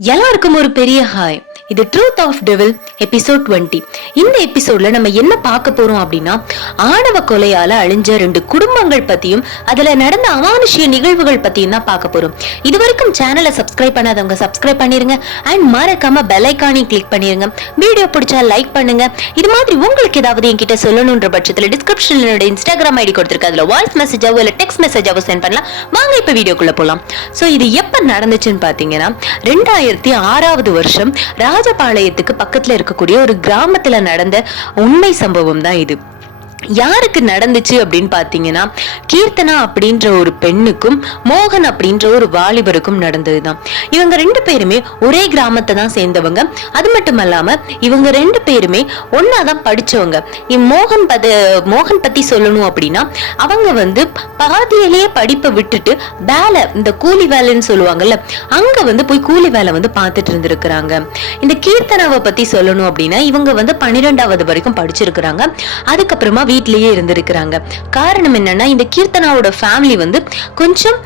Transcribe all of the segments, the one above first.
எல்லாருக்கும் ஒரு பெரிய ஹாய் இது truth of devil episode twenty இந்த எபிசோட்ல நம்ம என்ன பார்க்க போறோம் அப்படின்னா ஆணவ கொலையால அழிஞ்ச ரெண்டு குடும்பங்கள் பத்தியும் அதுல நடந்த அமானுஷ்ய நிகழ்வுகள் பத்தியும் தான் பார்க்க போறோம். இது வரைக்கும் சேனலை சப்ஸ்கிரைப் பண்ணாதவங்க சப்ஸ்கிரைப் பண்ணிருங்க. அண்ட் மறக்காம பெல் ஐக்கானையும் கிளிக் பண்ணிருங்க. வீடியோ பிடிச்சா லைக் பண்ணுங்க. இது மாதிரி உங்களுக்கு ஏதாவது என்கிட்ட சொல்லணுன்ற பட்சத்துல டிஸ்கிரிப்ஷன்ல என்னோட இன்ஸ்டாகிராம் ஐடி கொடுத்துருக்கு. அதுல வாய்ஸ் மெசேஜாவோ இல்ல டெக்ஸ்ட் மெசேஜாவோ சென்ட் பண்ணலாம். வாங்க இப்ப வீடியோக்குள்ள போலாம். சோ இது எப்ப நடந்துச்சுன்னு பாத்தீங்கன்னா ரெண்டாயிரத்தி ஆறாவது வருஷம் ராஜபாளையத்துக்கு பக்கத்துல இருக்கக்கூடிய ஒரு கிராமத்துல நடந்த உண்மை சம்பவம் தான் இது. யாருக்கு நடந்துச்சு அப்படின்னு பார்த்தீங்கன்னா கீர்த்தனா அப்படின்ற ஒரு பெண்ணுக்கும் மோகன் அப்படின்ற ஒரு வாலிபருக்கும் நடந்தது தான் இவங்க ரெண்டு பேருமே ஒரே கிராமத்தை தான் சேர்ந்தவங்க. அது மட்டும் இல்லாமல் இவங்க ரெண்டு பேருமே ஒன்னாதான் படிச்சவங்க. இ- மோகன் பத மோகன் பற்றி சொல்லணும் அப்படின்னா அவங்க வந்து பாதியிலேயே படிப்பை விட்டுட்டு வேலை இந்த கூலி வேலைன்னு சொல்லுவாங்கல்ல அங்கே வந்து போய் கூலி வேலை வந்து பார்த்துட்டு இருந்திருக்கிறாங்க. இந்த கீர்த்தனாவை பற்றி சொல்லணும் அப்படின்னா இவங்க வந்து பன்னிரெண்டாவது வரைக்கும் படிச்சிருக்கிறாங்க. அதுக்கப்புறமா வீட்லேயே இருந்திருக்கிறாங்க. காரணம் என்னன்னா இந்த கீர்த்தனாவோட ஃபேமிலி வந்து கொஞ்சம்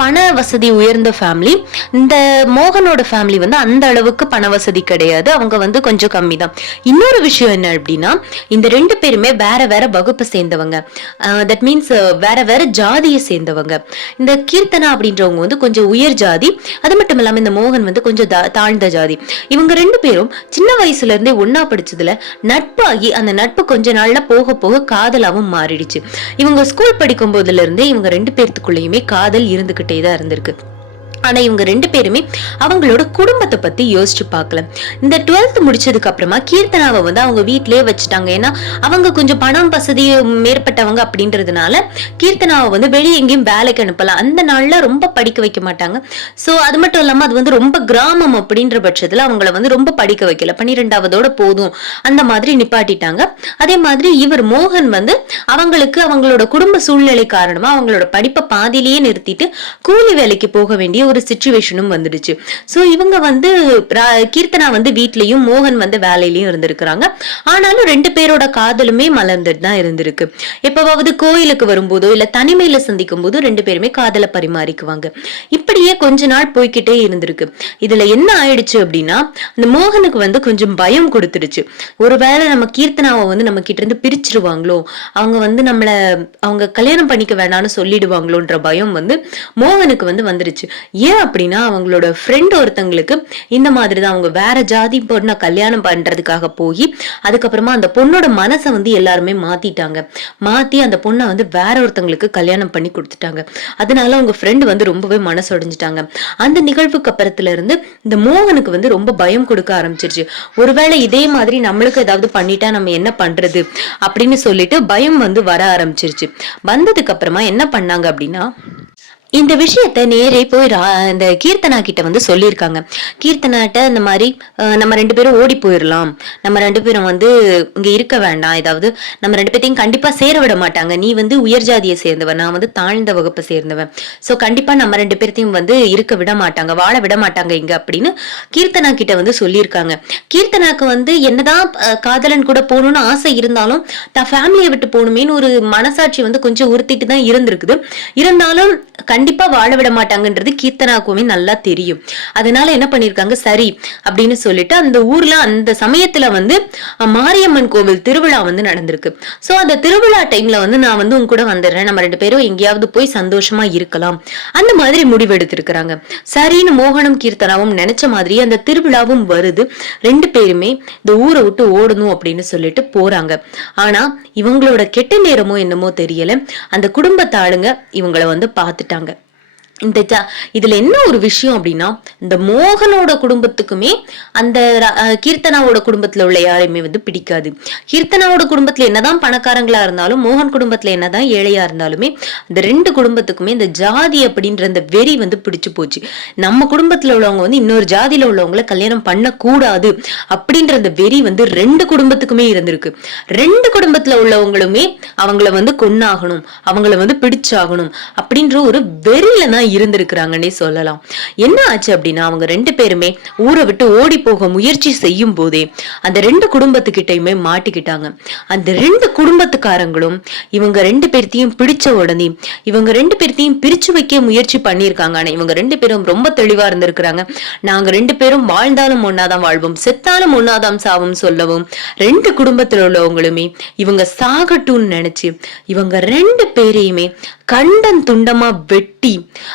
பண வசதி உயர்ந்த ஃபேமிலி இந்த மோகனோட ஃபேமிலி வந்து அந்த அளவுக்கு பண வசதி கிடையாது. அவங்க வந்து கொஞ்சம் கம்மி தான் இன்னொரு விஷயம் என்ன அப்படின்னா இந்த ரெண்டு பேருமே வேற வேற வகுப்பு சேர்ந்தவங்க. தட் மீன்ஸ் வேற வேற ஜாதியை சேர்ந்தவங்க. இந்த கீர்த்தனா அப்படின்றவங்க வந்து கொஞ்சம் உயர் ஜாதி. அது மட்டும் இல்லாமல் இந்த மோகன் வந்து கொஞ்சம் தாழ்ந்த ஜாதி. இவங்க ரெண்டு பேரும் சின்ன வயசுல இருந்தே ஒன்னா படிச்சதுல நட்பாகி அந்த நட்பு கொஞ்ச நாள்ல போக போக காதலாவும் மாறிடுச்சு. இவங்க ஸ்கூல் படிக்கும் போதுல இருந்தே இவங்க ரெண்டு பேர்த்துக்குள்ளேயுமே காதல் இருந்துகிட்டே தான் இருந்திருக்கு. ஆனா இவங்க ரெண்டு பேருமே அவங்களோட குடும்பத்தை பத்தி யோசிச்சு பார்க்கல. இந்த டுவெல்த் முடிச்சதுக்கு அப்புறமா கீர்த்தனாவை வந்து அவங்க வீட்டிலேயே வச்சுட்டாங்க. ஏன்னா அவங்க கொஞ்சம் பணம் வசதி மேற்பட்டவங்க அப்படின்றதுனால கீர்த்தனாவை வந்து வெளியே எங்கேயும் வேலைக்கு அனுப்பலாம் அந்த நாள்ல ரொம்ப படிக்க வைக்க மாட்டாங்க. சோ அது மட்டும் இல்லாம அது வந்து ரொம்ப கிராமம் அப்படின்ற பட்சத்துல அவங்கள வந்து ரொம்ப படிக்க வைக்கல. பன்னிரெண்டாவதோட போதும். அந்த மாதிரி நிப்பாட்டிட்டாங்க. அதே மாதிரி இவர் மோகன் வந்து அவங்களுக்கு அவங்களோட குடும்ப சூழ்நிலை காரணமா அவங்களோட படிப்பை பாதியிலேயே நிறுத்திட்டு கூலி வேலைக்கு போக வேண்டிய ஒரு சுச்சுவேஷனும் வந்துடுச்சு. ஸோ இவங்க வந்து கீர்த்தனா வந்து வீட்லேயும் மோகன் வந்து வேலையிலையும் இருந்திருக்கிறாங்க. ஆனாலும் ரெண்டு பேரோட காதலுமே மலர்ந்துட்டு தான் இருந்திருக்கு. எப்பவாவது கோயிலுக்கு வரும்போதோ இல்லை தனிமையில சந்திக்கும் போதோ ரெண்டு பேருமே காதலை பரிமாறிக்குவாங்க. இப்படியே கொஞ்ச நாள் போய்க்கிட்டே இருந்திருக்கு. இதுல என்ன ஆயிடுச்சு அப்படின்னா அந்த மோகனுக்கு வந்து கொஞ்சம் பயம் கொடுத்துடுச்சு. ஒருவேளை நம்ம கீர்த்தனாவை வந்து நம்ம கிட்ட இருந்து பிரிச்சிருவாங்களோ அவங்க வந்து நம்மள அவங்க கல்யாணம் பண்ணிக்க வேணாம்னு சொல்லிடுவாங்களோன்ற பயம் வந்து மோகனுக்கு வந்து வந்துருச்சு ஏன் அப்படின்னா அவங்களோட ஃப்ரெண்ட் ஒருத்தங்களுக்கு இந்த மாதிரி தான் அவங்க வேற ஜாதி பொண்ணை கல்யாணம் பண்றதுக்காக போய் அதுக்கப்புறமா அந்த பொண்ணோட மனசை வந்து எல்லாருமே மாத்திட்டாங்க. மாத்தி அந்த பொண்ணை வந்து வேற ஒருத்தங்களுக்கு கல்யாணம் பண்ணி கொடுத்துட்டாங்க. அதனால அவங்க ஃப்ரெண்டு வந்து ரொம்பவே மனசு உடைஞ்சிட்டாங்க அந்த நிகழ்வுக்கு அப்புறத்துல இருந்து இந்த மோகனுக்கு வந்து ரொம்ப பயம் கொடுக்க ஆரம்பிச்சிருச்சு. ஒருவேளை இதே மாதிரி நம்மளுக்கு ஏதாவது பண்ணிட்டா நம்ம என்ன பண்றது? அப்படின்னு சொல்லிட்டு பயம் வந்து வர ஆரம்பிச்சிருச்சு. வந்ததுக்கு அப்புறமா என்ன பண்ணாங்க அப்படின்னா இந்த விஷயத்த நேரே போய் இந்த கீர்த்தனா கிட்ட வந்து சொல்லியிருக்காங்க. கீர்த்தனாட்ட இந்த மாதிரி நம்ம ரெண்டு பேரும் ஓடி போயிடலாம் நம்ம ரெண்டு பேரும் வந்து இங்க இருக்க வேண்டாம். ஏதாவது நம்ம ரெண்டு பேர்த்தையும் கண்டிப்பா சேர விட மாட்டாங்க. நீ வந்து உயர் ஜாதியை சேர்ந்தவன் நான் வந்து தாழ்ந்த வகுப்பை சேர்ந்தவன். சோ கண்டிப்பா நம்ம ரெண்டு பேர்த்தையும் வந்து இருக்க விட மாட்டாங்க வாழ விட மாட்டாங்க இங்க அப்படின்னு கீர்த்தனா கிட்ட வந்து சொல்லியிருக்காங்க. கீர்த்தனாக்கு வந்து என்னதான் காதலன் கூட போகணும்னு ஆசை இருந்தாலும் தான் ஃபேமிலியை விட்டு போகணுமேன்னு ஒரு மனசாட்சி வந்து கொஞ்சம் உறுத்திட்டு தான் இருந்திருக்குது. இருந்தாலும் கண்டிப்பா வாழ விட மாட்டாங்கன்றது கீர்த்தனாக்குமே நல்லா தெரியும். அதனால என்ன பண்ணிருக்காங்க? சரி அப்படின்னு சொல்லிட்டு அந்த ஊர்ல அந்த சமயத்துல வந்து மாரியம்மன் கோவில் திருவிழா வந்து நடந்திருக்கு. சோ அந்த திருவிழா டைம்ல வந்து நான் வந்து உங்க கூட வந்துடுறேன். நம்ம ரெண்டு பேரும் எங்கேயாவது போய் சந்தோஷமா இருக்கலாம். அந்த மாதிரி முடிவெடுத்திருக்கிறாங்க சரின்னு மோகனும் கீர்த்தனாவும் நினைச்ச மாதிரி அந்த திருவிழாவும் வருது. ரெண்டு பேருமே இந்த ஊரை விட்டு ஓடணும் அப்படின்னு சொல்லிட்டு போறாங்க. ஆனா இவங்களோட கெட்ட நேரமோ என்னமோ தெரியல. அந்த குடும்பத்தாளுங்க ஆளுங்க வந்து பார்த்துட்டாங்க. இந்த இதுல என்ன ஒரு விஷயம் அப்படின்னா இந்த மோகனோட குடும்பத்துக்குமே அந்த கீர்த்தனாவோட குடும்பத்துல உள்ள யாரையுமே வந்து பிடிக்காது. கீர்த்தனாவோட குடும்பத்துல என்னதான் பணக்காரங்களா இருந்தாலும் மோகன் குடும்பத்துல என்னதான் ஏழையா இருந்தாலுமே இந்த ரெண்டு குடும்பத்துக்குமே இந்த ஜாதி அப்படின்ற அந்த வெறி வந்து பிடிச்சு போச்சு. நம்ம குடும்பத்துல உள்ளவங்க வந்து இன்னொரு ஜாதியில உள்ளவங்கள கல்யாணம் பண்ணக்கூடாது அப்படின்ற அந்த வெறி வந்து ரெண்டு குடும்பத்துக்குமே இருந்திருக்கு. ரெண்டு குடும்பத்துல உள்ளவங்களுமே அவங்கள வந்து கொன்னாகணும் அவங்கள வந்து பிடிச்சாகணும் அப்படின்ற ஒரு வெறியில தான் தான் இருந்திருக்கிறாங்கன்னே சொல்லலாம். என்ன ஆச்சு அப்படின்னா அவங்க ரெண்டு பேருமே ஊரை விட்டு ஓடி போக முயற்சி செய்யும் போதே அந்த ரெண்டு குடும்பத்துக்கிட்டையுமே மாட்டிக்கிட்டாங்க. அந்த ரெண்டு குடும்பத்துக்காரங்களும் இவங்க ரெண்டு பேர்த்தையும் பிடிச்ச உடனே இவங்க ரெண்டு பேர்த்தையும் பிரிச்சு வைக்க முயற்சி பண்ணியிருக்காங்க. ஆனா இவங்க ரெண்டு பேரும் ரொம்ப தெளிவா இருந்திருக்கிறாங்க. நாங்க ரெண்டு பேரும் வாழ்ந்தாலும் ஒன்னாதான் வாழ்வோம் செத்தாலும் ஒன்னாதான் சாவும் சொல்லவும் ரெண்டு குடும்பத்துல உள்ளவங்களுமே இவங்க சாகட்டும்னு நினைச்சு இவங்க ரெண்டு பேரையுமே கண்டன் துண்டமா வெட்டி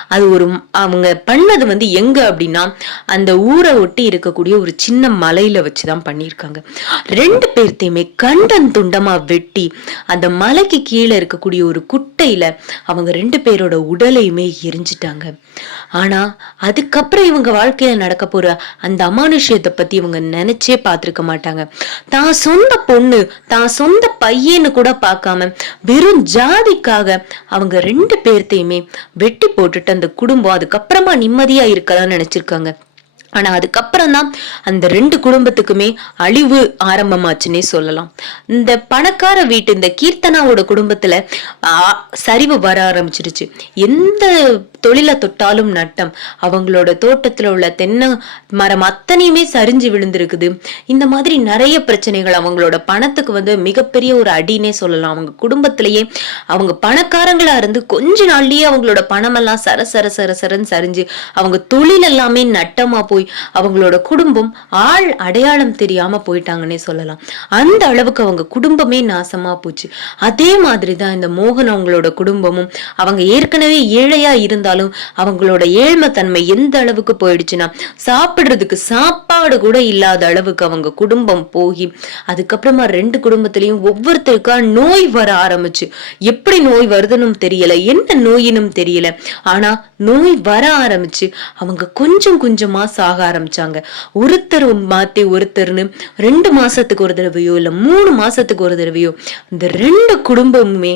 அது ஒரு அவங்க பண்ணது வந்து எங்க அப்படின்னா அந்த ஊரை ஒட்டி இருக்கக்கூடிய ஒரு சின்ன மலையில வச்சுதான் பண்ணியிருக்காங்க. ரெண்டு பேர்த்தையுமே கண்டன் துண்டமா வெட்டி அந்த மலைக்கு கீழே இருக்கக்கூடிய ஒரு குட்டையில அவங்க ரெண்டு பேரோட உடலையுமே எரிஞ்சிட்டாங்க. ஆனா அதுக்கப்புறம் இவங்க வாழ்க்கையில நடக்க போற அந்த அமானுஷ்யத்தை பத்தி இவங்க நினைச்சே பார்த்துருக்க மாட்டாங்க. தான் சொந்த பொண்ணு தான் சொந்த பையன்னு கூட பார்க்காம வெறும் ஜாதிக்காக அவங்க ரெண்டு பேர்த்தையுமே வெட்டி போட்டுட்டு அந்த குடும்பம் அதுக்கப்புறமா நிம்மதியா இருக்கலாம்னு நினைச்சிருக்காங்க. ஆனா அதுக்கப்புறம் தான் அந்த ரெண்டு குடும்பத்துக்குமே அழிவு ஆரம்பமாச்சுன்னே சொல்லலாம். இந்த பணக்கார வீட்டு இந்த கீர்த்தனாவோட குடும்பத்துல சரிவு வர ஆரம்பிச்சிருச்சு. எந்த தொழிலை தொட்டாலும் நட்டம். அவங்களோட தோட்டத்துல உள்ள தென்னை மரம் அத்தனையுமே சரிஞ்சு விழுந்திருக்குது. இந்த மாதிரி நிறைய பிரச்சனைகள் அவங்களோட பணத்துக்கு வந்து மிகப்பெரிய ஒரு அடினே சொல்லலாம். அவங்க குடும்பத்திலேயே அவங்க பணக்காரங்களா இருந்து கொஞ்ச நாள்லயே அவங்களோட பணமெல்லாம் சர சர சர சரன்னு சரிஞ்சு அவங்க தொழில் எல்லாமே நட்டமா போய் அவங்களோட குடும்பம் ஆள் அடையாளம் தெரியாம போயிட்டாங்கன்னே சொல்லலாம். அந்த அளவுக்கு அவங்க குடும்பமே நாசமா போச்சு. அதே மாதிரி தான் இந்த மோகன் அவங்களோட குடும்பமும் அவங்க ஏற்கனவே ஏழையா இருந்தாலும் அவங்களோட ஏழ்மைத்தன்மை எந்த அளவுக்கு போயிடுச்சுன்னா சாப்பிடுறதுக்கு சாப்பாடு கூட இல்லாத அளவுக்கு அவங்க குடும்பம் போகி அதுக்கப்புறமா ரெண்டு குடும்பத்திலையும் ஒவ்வொருத்தருக்கா நோய் வர ஆரம்பிச்சு. எப்படி நோய் வருதுன்னு தெரியல என்ன நோயினும் தெரியல. ஆனா நோய் வர ஆரம்பிச்சு அவங்க கொஞ்சம் கொஞ்சமா ஆக ஆரம்பிச்சாங்க. ஒருத்தர் மாத்தி ஒருத்தர்னு ரெண்டு மாசத்துக்கு ஒரு தடவையோ இல்ல மூணு மாசத்துக்கு ஒரு தடவையோ இந்த ரெண்டு குடும்பமுமே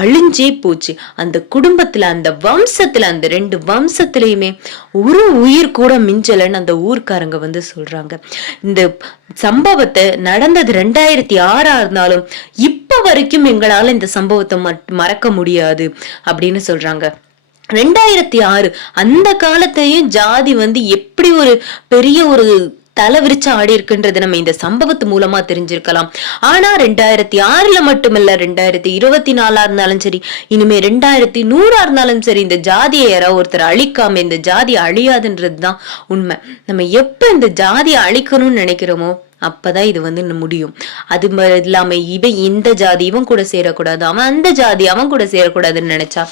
அழிஞ்சே போச்சு. அந்த குடும்பத்துல அந்த வம்சத்துல அந்த ரெண்டு வம்சத்திலயுமே ஒரு உயிர் கூட மிஞ்சலைன்னு அந்த ஊர்க்காரங்க வந்து சொல்றாங்க. இந்த சம்பவத்தை நடந்தது ரெண்டாயிரத்தி ஆறா இருந்தாலும் இப்ப வரைக்கும் எங்களால இந்த சம்பவத்தை மறக்க முடியாது அப்படின்னு சொல்றாங்க. ரெண்டாயிரத்தி ஆறு அந்த காலத்தையும் ஜாதி வந்து எப்படி ஒரு பெரிய ஒரு தலை விரிச்சு ஆடி இருக்குன்றது நம்ம இந்த சம்பவத்து மூலமா தெரிஞ்சிருக்கலாம். ஆனா ரெண்டாயிரத்தி ஆறுல மட்டுமல்ல ரெண்டாயிரத்தி இருபத்தி நாலா இருந்தாலும் சரி இனிமே ரெண்டாயிரத்தி நூறா இருந்தாலும் சரி இந்த ஜாதியை யாராவது ஒருத்தர் அழிக்காம இந்த ஜாதி அழியாதுன்றது தான் உண்மை. நம்ம எப்ப இந்த ஜாதியை அழிக்கணும்னு நினைக்கிறோமோ அப்பதான் இது வந்து முடியும். அது இல்லாம இவன் இந்த ஜாதி இவன் கூட சேரக்கூடாது அவன் அந்த ஜாதி அவன் கூட சேரக்கூடாதுன்னு நினைச்சா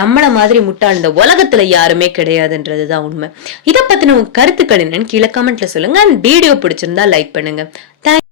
நம்மள மாதிரி முட்டாள் இந்த உலகத்துல யாருமே கிடையாதுன்றதுதான் உண்மை. இதை பத்தின உங்க கருத்துக்கள் என்னன்னு கீழே கமெண்ட்ல சொல்லுங்க. அண்ட் வீடியோ பிடிச்சிருந்தா லைக் பண்ணுங்க. தேங்க்